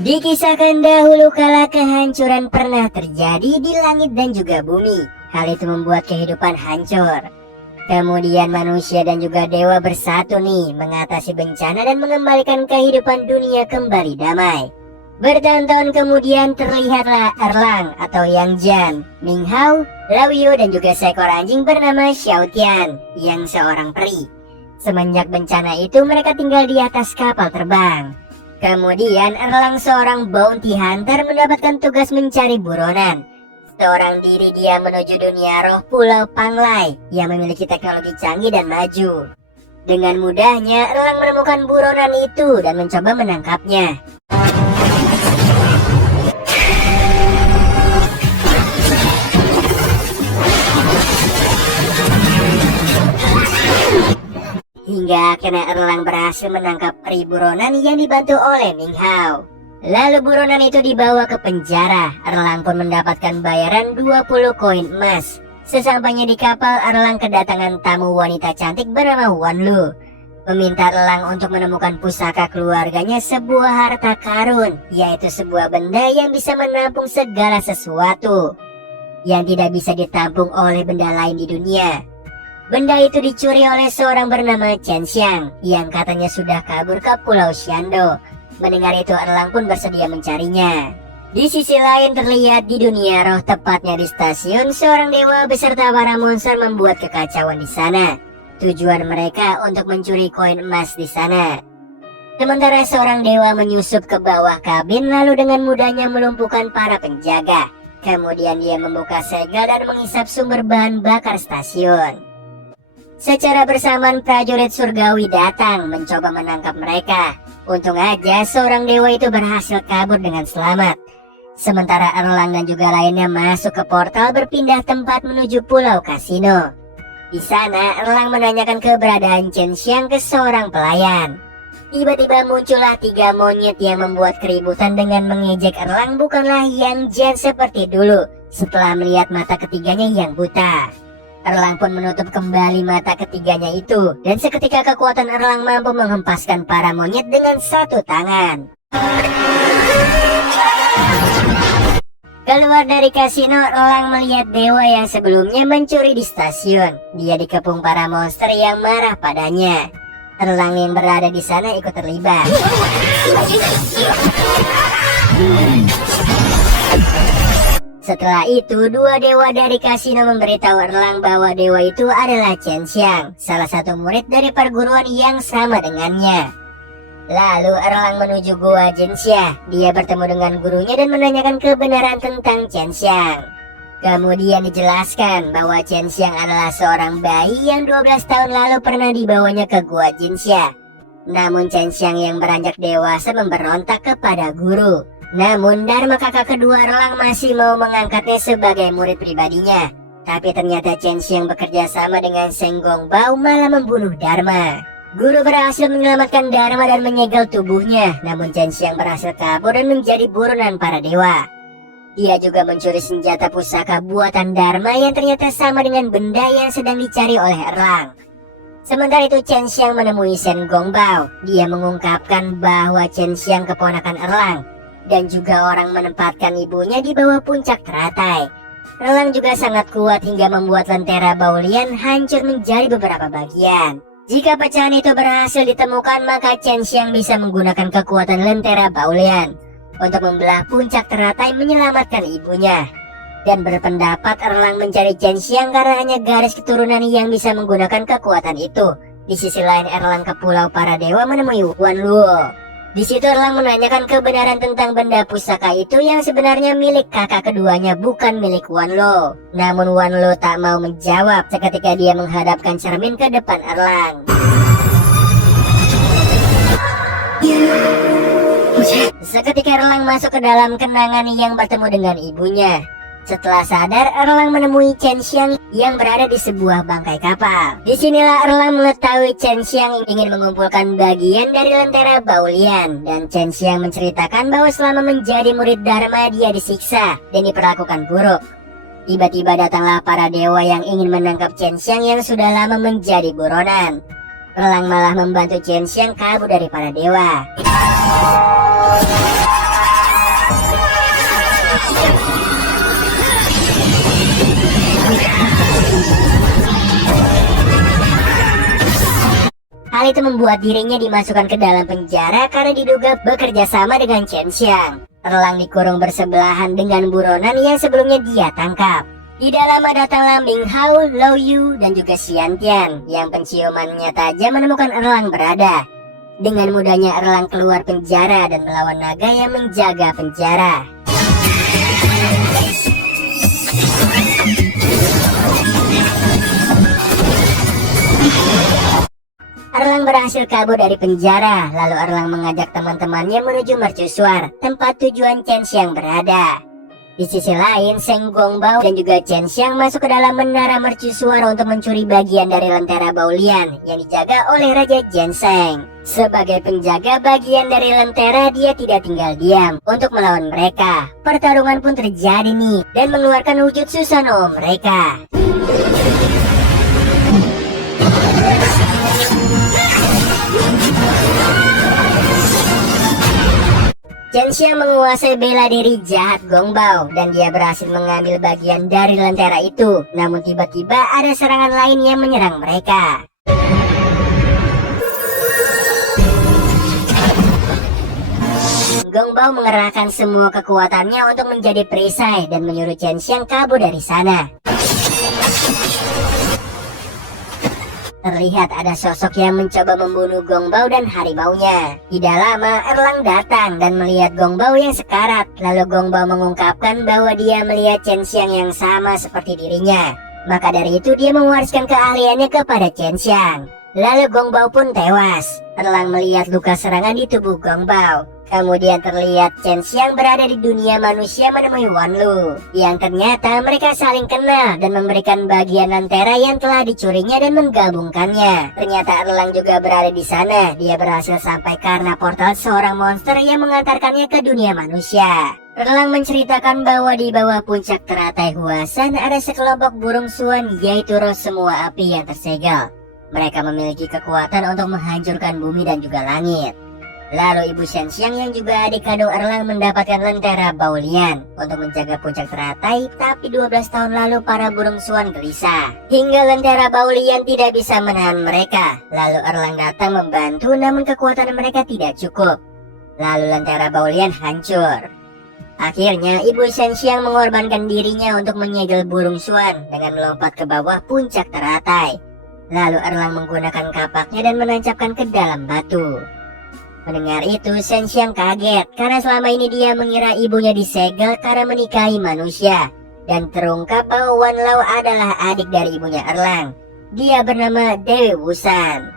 Dikisahkan dahulu kala kehancuran pernah terjadi di langit dan juga bumi. Hal itu membuat kehidupan hancur. Kemudian manusia dan juga dewa bersatu nih mengatasi bencana dan mengembalikan kehidupan dunia kembali damai. Bertahun-tahun kemudian terlihatlah Erlang atau Yang Jian, Ming Hao, Lao Yu dan juga seekor anjing bernama Xiao Tian yang seorang peri. Semenjak bencana itu mereka tinggal di atas kapal terbang. Kemudian Erlang seorang bounty hunter mendapatkan tugas mencari buronan. Seorang diri dia menuju dunia roh Pulau Panglai yang memiliki teknologi canggih dan maju. Dengan mudahnya Erlang menemukan buronan itu dan mencoba menangkapnya. Hingga akhirnya Erlang berhasil menangkap peri buronan yang dibantu oleh Ming Hao. Lalu buronan itu dibawa ke penjara. Erlang pun mendapatkan bayaran 20 koin emas. Sesampainya di kapal, Erlang kedatangan tamu wanita cantik bernama Wan Lu. Meminta Erlang untuk menemukan pusaka keluarganya, sebuah harta karun, yaitu sebuah benda yang bisa menampung segala sesuatu yang tidak bisa ditampung oleh benda lain di dunia. Benda itu dicuri oleh seorang bernama Chen Xiang yang katanya sudah kabur ke Pulau Xiando. Mendengar itu Erlang pun bersedia mencarinya. Di sisi lain terlihat di dunia roh, tepatnya di stasiun, seorang dewa beserta para monster membuat kekacauan di sana. Tujuan mereka untuk mencuri koin emas di sana. Sementara seorang dewa menyusup ke bawah kabin lalu dengan mudahnya melumpuhkan para penjaga. Kemudian dia membuka segel dan menghisap sumber bahan bakar stasiun. Secara bersamaan prajurit surgawi datang mencoba menangkap mereka. Untung aja seorang dewa itu berhasil kabur dengan selamat. Sementara Erlang dan juga lainnya masuk ke portal berpindah tempat menuju Pulau Kasino. Di sana Erlang menanyakan keberadaan Chen Xiang ke seorang pelayan. Tiba-tiba muncullah 3 monyet yang membuat keributan dengan mengejek Erlang bukanlah Yang Jian seperti dulu setelah melihat mata ketiganya yang buta. Erlang pun menutup kembali mata ketiganya itu, dan seketika kekuatan Erlang mampu menghempaskan para monyet dengan satu tangan. Keluar dari kasino, Erlang melihat dewa yang sebelumnya mencuri di stasiun. Dia dikepung para monster yang marah padanya. Erlang yang berada di sana ikut terlibat. Setelah itu, 2 dewa dari kasino memberitahu Erlang bahwa dewa itu adalah Chen Xiang, salah satu murid dari perguruan yang sama dengannya. Lalu Erlang menuju Gua Jinxia. Dia bertemu dengan gurunya dan menanyakan kebenaran tentang Chen Xiang. Kemudian dijelaskan bahwa Chen Xiang adalah seorang bayi yang 12 tahun lalu pernah dibawanya ke Gua Jinxia. Namun Chen Xiang yang beranjak dewasa memberontak kepada guru. Namun Dharma kakak kedua Erlang masih mau mengangkatnya sebagai murid pribadinya. Tapi ternyata Chen Xiang bekerja sama dengan Seng Gong Bao malah membunuh Dharma. Guru berhasil menyelamatkan Dharma dan menyegel tubuhnya. Namun Chen Xiang berhasil kabur dan menjadi buronan para dewa. Dia juga mencuri senjata pusaka buatan Dharma yang ternyata sama dengan benda yang sedang dicari oleh Erlang. Sementara itu Chen Xiang menemui Seng Gong Bao. Dia mengungkapkan bahwa Chen Xiang keponakan Erlang dan juga orang menempatkan ibunya di bawah puncak teratai. Erlang juga sangat kuat hingga membuat lentera Baolian hancur menjadi beberapa bagian. Jika pecahan itu berhasil ditemukan, maka Chen Xiang bisa menggunakan kekuatan lentera Baolian untuk membelah puncak teratai menyelamatkan ibunya. Dan berpendapat Erlang mencari Chen Xiang karena hanya garis keturunan yang bisa menggunakan kekuatan itu. Di sisi lain Erlang ke Pulau Para Dewa menemui Wan Luo. Di situ Erlang menanyakan kebenaran tentang benda pusaka itu yang sebenarnya milik kakak keduanya, bukan milik Wan Lo. Namun Wan Lo tak mau menjawab seketika dia menghadapkan cermin ke depan Erlang. Seketika Erlang masuk ke dalam kenangan yang bertemu dengan ibunya. Setelah sadar, Erlang menemui Chen Xiang yang berada di sebuah bangkai kapal. Disinilah Erlang mengetahui Chen Xiang ingin mengumpulkan bagian dari lentera Baolian. Dan Chen Xiang menceritakan bahwa selama menjadi murid Dharma dia disiksa dan diperlakukan buruk. Tiba-tiba datanglah para dewa yang ingin menangkap Chen Xiang yang sudah lama menjadi buronan. Erlang malah membantu Chen Xiang kabur dari para dewa. Hal itu membuat dirinya dimasukkan ke dalam penjara karena diduga bekerja sama dengan Chen Xiang. Erlang dikurung bersebelahan dengan buronan yang sebelumnya dia tangkap. Di dalam ada datang Lambing Hao, Lao Yu, dan juga Xian Tian yang penciumannya tajam menemukan Erlang berada. Dengan mudahnya Erlang keluar penjara dan melawan naga yang menjaga penjara. Erlang berhasil kabur dari penjara, lalu Erlang mengajak teman-temannya menuju mercusuar, tempat tujuan Chen Xiang berada. Di sisi lain, Seng Gongbao dan juga Chen Xiang masuk ke dalam menara mercusuar untuk mencuri bagian dari lentera Baolian yang dijaga oleh Raja Jinseng. Sebagai penjaga bagian dari lentera, dia tidak tinggal diam untuk melawan mereka. Pertarungan pun terjadi nih, dan mengeluarkan wujud Susanoo mereka. Chen Xiang menguasai bela diri jahat Gongbao dan dia berhasil mengambil bagian dari lentera itu. Namun tiba-tiba ada serangan lain yang menyerang mereka. Gongbao mengerahkan semua kekuatannya untuk menjadi perisai dan menyuruh Chen Xiang kabur dari sana. Terlihat ada sosok yang mencoba membunuh Gongbao dan harimaunya. Tidak lama, Erlang datang dan melihat Gongbao yang sekarat. Lalu Gongbao mengungkapkan bahwa dia melihat Chen Xiang yang sama seperti dirinya. Maka dari itu dia mewariskan keahliannya kepada Chen Xiang. Lalu Gongbao pun tewas. Erlang melihat luka serangan di tubuh Gongbao. Kemudian terlihat Chen Xiang berada di dunia manusia menemui Wan Lu, yang ternyata mereka saling kenal dan memberikan bagian lentera yang telah dicurinya dan menggabungkannya. Ternyata Erlang juga berada di sana. Dia berhasil sampai karena portal seorang monster yang mengantarkannya ke dunia manusia. Erlang menceritakan bahwa di bawah puncak teratai Huasan ada sekelompok burung suan, yaitu roh semua api yang tersegel. Mereka memiliki kekuatan untuk menghancurkan bumi dan juga langit. Lalu Ibu Shen Xiang yang juga adik kandung Erlang mendapatkan lentera Baolian untuk menjaga puncak teratai, tapi 12 tahun lalu para burung suan gelisah hingga lentera Baolian tidak bisa menahan mereka. Lalu Erlang datang membantu, namun kekuatan mereka tidak cukup. Lalu lentera Baolian hancur. Akhirnya Ibu Shen Xiang mengorbankan dirinya untuk menyegel burung suan dengan melompat ke bawah puncak teratai. Lalu Erlang menggunakan kapaknya dan menancapkan ke dalam batu. Mendengar itu, Shen Xiang kaget karena selama ini dia mengira ibunya disegel karena menikahi manusia. Dan terungkap bahwa Wan Lao adalah adik dari ibunya Erlang. Dia bernama Dewi Wusan.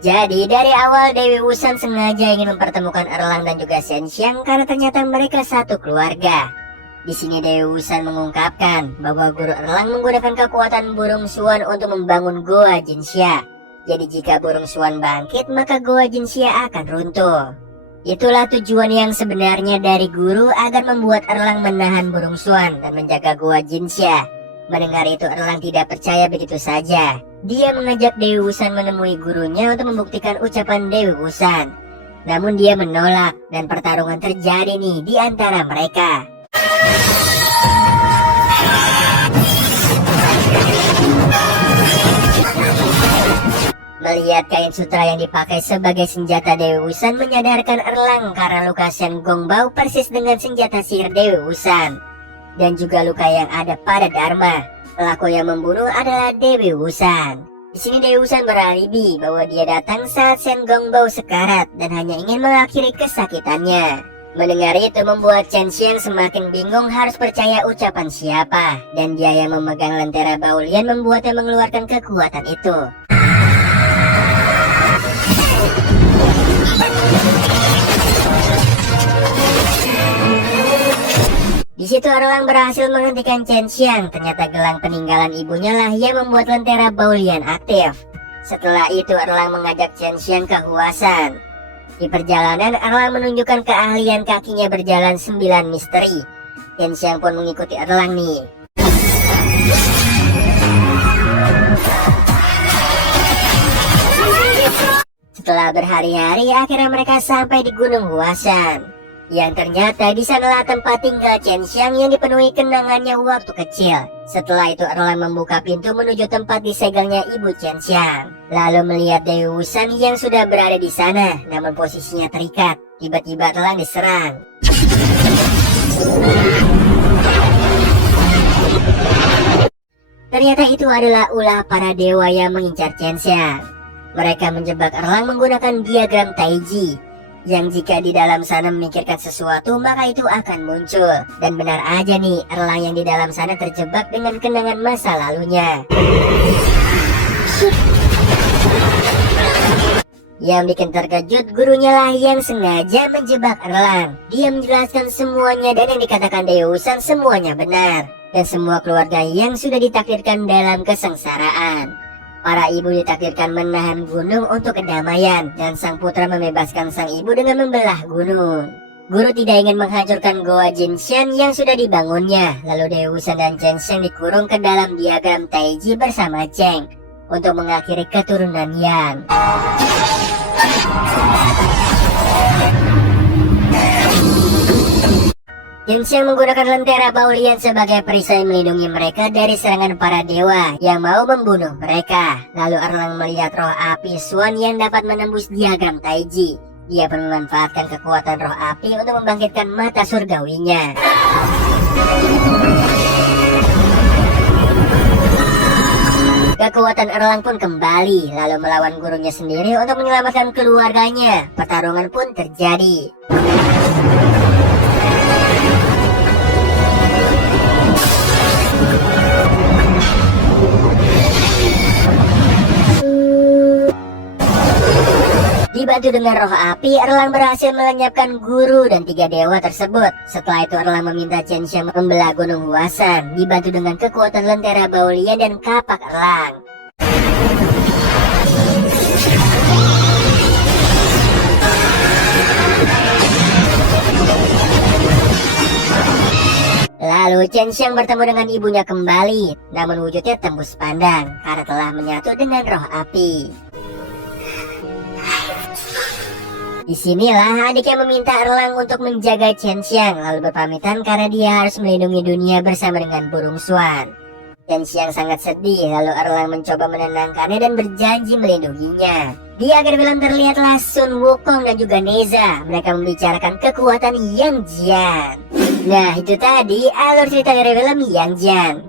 Jadi dari awal Dewi Wusan sengaja ingin mempertemukan Erlang dan juga Shen Xiang karena ternyata mereka satu keluarga. Di sini Dewi Wusan mengungkapkan bahwa guru Erlang menggunakan kekuatan burung suan untuk membangun Goa Jinxia. Jadi jika burung suan bangkit, maka Goa Jinxia akan runtuh. Itulah tujuan yang sebenarnya dari guru, agar membuat Erlang menahan burung suan dan menjaga Goa Jinxia. Mendengar itu Erlang tidak percaya begitu saja. Dia mengajak Dewi Wusan menemui gurunya untuk membuktikan ucapan Dewi Wusan. Namun dia menolak dan pertarungan terjadi nih di antara mereka. Melihat kain sutra yang dipakai sebagai senjata Dewi Wusan menyadarkan Erlang karena luka Shen Gongbao persis dengan senjata sihir Dewi Wusan. Dan juga luka yang ada pada Dharma. Pelaku yang membunuh adalah Dewi Wusan. Di sini Dewi Wusan beralibi bahwa dia datang saat Shen Gongbao sekarat dan hanya ingin mengakhiri kesakitannya. Mendengar itu membuat Chen Xiang semakin bingung harus percaya ucapan siapa. Dan dia yang memegang lentera Baolian membuatnya mengeluarkan kekuatan itu. Di situ Erlang berhasil menghentikan Chen Xiang. Ternyata gelang peninggalan ibunya lah yang membuat lentera Baolian aktif. Setelah itu Erlang mengajak Chen Xiang ke Huasan. Di perjalanan Erlang menunjukkan keahlian kakinya berjalan 9 misteri. Chen Xiang pun mengikuti Erlang nih. Setelah berhari-hari akhirnya mereka sampai di Gunung Huasan. Yang ternyata di sanalah tempat tinggal Chen Xiang yang dipenuhi kenangannya waktu kecil. Setelah itu Erlang membuka pintu menuju tempat disegelnya ibu Chen Xiang. Lalu melihat Dewi Wusan yang sudah berada di sana, namun posisinya terikat. Tiba-tiba Erlang diserang. Ternyata itu adalah ulah para dewa yang mengincar Chen Xiang. Mereka menjebak Erlang menggunakan diagram Taiji, yang jika di dalam sana memikirkan sesuatu maka itu akan muncul. Dan benar aja nih, Erlang yang di dalam sana terjebak dengan kenangan masa lalunya. Yang bikin terkejut gurunya lah yang sengaja menjebak Erlang. Dia menjelaskan semuanya dan yang dikatakan Dewi Wusan semuanya benar. Dan semua keluarga yang sudah ditakdirkan dalam kesengsaraan. Para ibu ditakdirkan menahan gunung untuk kedamaian, dan sang putra membebaskan sang ibu dengan membelah gunung. Guru tidak ingin menghancurkan Goa Jinshan yang sudah dibangunnya. Lalu Dewi Wusan dan Chen Xiang dikurung ke dalam diagram Taiji bersama Cheng untuk mengakhiri keturunan Yang. Chen Xiang menggunakan lentera Baolian sebagai perisai melindungi mereka dari serangan para dewa yang mau membunuh mereka. Lalu Erlang melihat roh api Swan yang dapat menembus diagram Taiji. Dia pun memanfaatkan kekuatan roh api untuk membangkitkan mata surgawinya. Kekuatan Erlang pun kembali, lalu melawan gurunya sendiri untuk menyelamatkan keluarganya. Pertarungan pun terjadi. Dibantu dengan roh api, Erlang berhasil melenyapkan guru dan 3 dewa tersebut. Setelah itu Erlang meminta Chen Xiang membelah gunung Huasan, dibantu dengan kekuatan lentera Baolian dan kapak Erlang. Lalu Chen Xiang bertemu dengan ibunya kembali, namun wujudnya tembus pandang karena telah menyatu dengan roh api. Disinilah adiknya meminta Erlang untuk menjaga Chen Xiang, lalu berpamitan karena dia harus melindungi dunia bersama dengan burung Swan. Chen Xiang sangat sedih, lalu Erlang mencoba menenangkannya dan berjanji melindunginya. Di akhir film terlihatlah Sun Wukong dan juga Neza. Mereka membicarakan kekuatan Yang Jian. Nah, itu tadi alur cerita dari film Yang Jian.